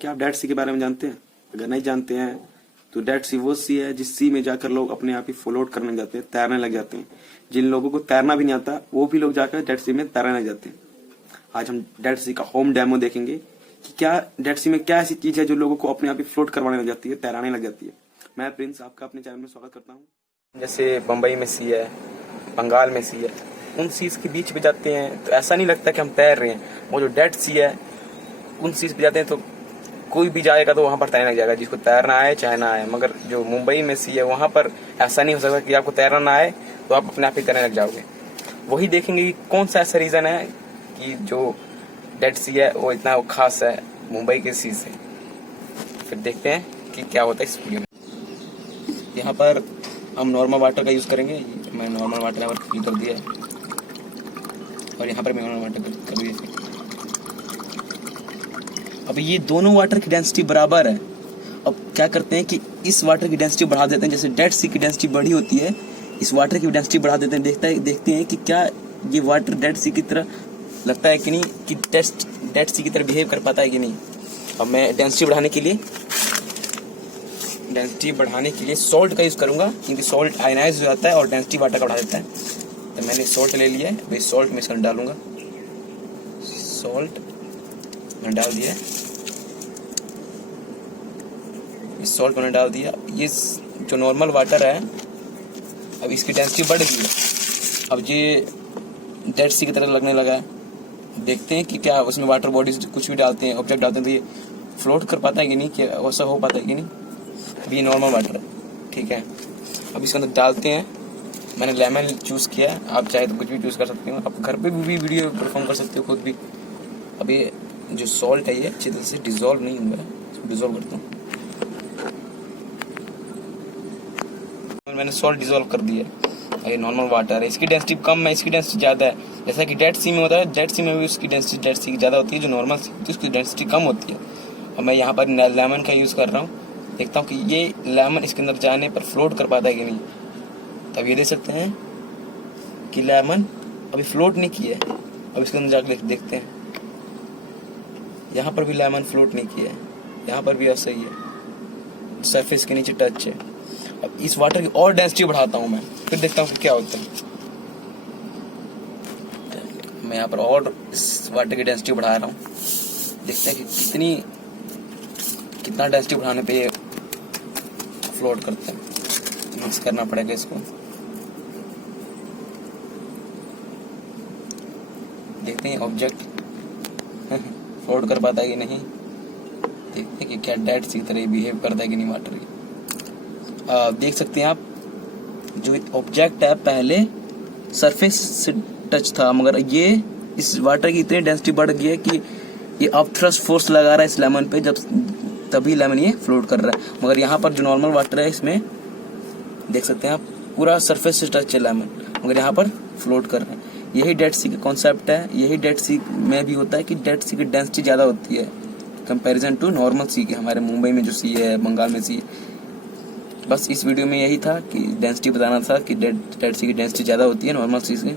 क्या आप डेड सी के बारे में जानते हैं? अगर नहीं जानते हैं तो डेड सी वो सी है जिस सी में जाकर लोग अपने आप ही फ्लोट करने जाते हैं, तैरने लग जाते हैं। जिन लोगों को तैरना भी नहीं आता वो भी लोग जाकर डेड सी में तैरने लग जाते हैं। आज हम डेड सी का होम डेमो देखेंगे कि क्या डेड सी में क्या ऐसी चीज है जो लोगों को अपने आप ही फ्लोट करवाने लग जाती है, तैराने लग जाती है। मैं प्रिंस आपका अपने चैनल में स्वागत करता हूँ। जैसे बम्बई में सी है, बंगाल में सी है, उन सीज के बीच पे जाते हैं तो ऐसा नहीं लगता कि हम तैर रहे हैं। वो जो डेड सी है उन सीज पे जाते हैं तो कोई भी जाएगा तो वहाँ पर तैरने लग जाएगा, जिसको तैरना आए चाहे ना आए। मगर जो मुंबई में सी है वहाँ पर ऐसा नहीं हो सकता कि आपको तैरना ना आए तो आप अपने आप ही तैरने लग जाओगे। वही देखेंगे कि कौन सा ऐसा रीज़न है कि जो डेड सी है वो इतना खास है मुंबई के सी से। फिर देखते हैं कि क्या होता है इस वीडियो में। यहाँ पर हम नॉर्मल वाटर का यूज़ करेंगे। मैं नॉर्मल वाटर यहाँ पर फिल कर दिया है और यहाँ पर मैं नॉर्मल वाटर कर दिया। अब ये दोनों वाटर की डेंसिटी बराबर है। अब क्या करते हैं कि इस वाटर की डेंसिटी बढ़ा देते हैं। जैसे डेड सी की डेंसिटी बढ़ी होती है, इस वाटर की डेंसिटी बढ़ा देते हैं। देखते हैं कि क्या ये वाटर डेड सी की तरह लगता है कि नहीं, कि डेड सी की तरह बिहेव कर पाता है कि नहीं। अब मैं डेंसिटी बढ़ाने के लिए सॉल्ट का यूज़ करूँगा, क्योंकि सॉल्ट आयनाइज हो जाता है और डेंसिटी वाटर का बढ़ा देता है। तो मैंने सॉल्ट ले लिया है, भाई सॉल्ट मैं इसमें डालूंगा। सॉल्ट मैंने डाल दिया, इस सॉल्ट मैंने डाल दिया। ये जो नॉर्मल वाटर है अब इसकी डेंसिटी बढ़ गई, अब ये डेड सी की तरह लगने लगा है। देखते हैं कि क्या उसमें वाटर बॉडीज कुछ भी डालते हैं, ऑब्जेक्ट डालते हैं तो ये फ्लोट कर पाता है कि नहीं, कि वैसा हो पाता है कि नहीं। अभी ये नॉर्मल वाटर है, ठीक है। अब इसके अंदर डालते हैं। मैंने लेमन चूज़ किया है, आप चाहे तो कुछ भी चूज़ कर सकते हो। आप घर पे भी वीडियो परफॉर्म कर सकते हो खुद भी। अब ये जो सॉल्ट है ये अच्छी तरह से डिजोल्व नहीं हुआ है, इसको डिजोल्व करता हूँ। मैंने सॉल्ट डिजोल्व कर दिया है। ये नॉर्मल वाटर है, इसकी डेंसिटी कम है, इसकी डेंसिटी ज़्यादा है। जैसा कि डेड सी में होता है, डेड सी में भी उसकी डेंसिटी डेड सी की ज़्यादा होती है। जो नॉर्मल सी होती है उसकी डेंसिटी कम होती है। अब मैं यहाँ पर लेमन का यूज़ कर रहा हूँ, देखता हूँ कि ये लेमन इसके अंदर जाने पर फ्लोट कर पाता है कि नहीं। तब ये देख सकते हैं कि लेमन अभी फ्लोट नहीं किया है। अब इसके अंदर जाकर देखते हैं, यहाँ पर भी लेमन फ्लोट नहीं किया है, यहाँ पर भी ऐसा ही है, सरफेस के नीचे टच है। अब इस वाटर की और डेंसिटी बढ़ाता हूँ मैं, फिर देखता हूँ कि क्या होता है। मैं यहाँ पर और इस वाटर की डेंसिटी बढ़ा रहा हूँ, देखते हैं कि कितना डेंसिटी बढ़ाने पे ये फ्लोट करते हैं। मिक्स करना पड़ेगा इसको। देखते हैं ऑब्जेक्ट फ्लोट कर पाता है कि नहीं। देखते हैं कि क्या डेड सी तरह बिहेव करता है कि नहीं वाटर। देख सकते हैं आप, जो ऑब्जेक्ट है पहले सरफेस से टच था, मगर ये इस वाटर की इतनी डेंसिटी बढ़ गई है कि ये अब थ्रस्ट फोर्स लगा रहा है इस लेमन पे, तभी लेमन ये फ्लोट कर रहा है। मगर यहाँ पर जो नॉर्मल वाटर है इसमें देख सकते हैं आप, पूरा सरफेस से टच है लेमन, मगर यहाँ पर फ्लोट कर रहे हैं। यही डेड सी का कॉन्सेप्ट है। यही डेड सी में भी होता है कि डेड सी की डेंसिटी ज़्यादा होती है कंपैरिजन टू नॉर्मल सी के। हमारे मुंबई में जो सी है, बंगाल में सी है। बस इस वीडियो में यही था कि डेंसिटी बताना था कि डेड सी की डेंसिटी ज़्यादा होती है नॉर्मल सी से।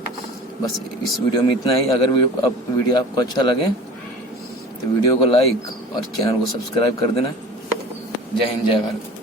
बस इस वीडियो में इतना ही। अगर वीडियो आपको अच्छा लगे तो वीडियो को लाइक और चैनल को सब्सक्राइब कर देना। जय हिंद, जय भारत।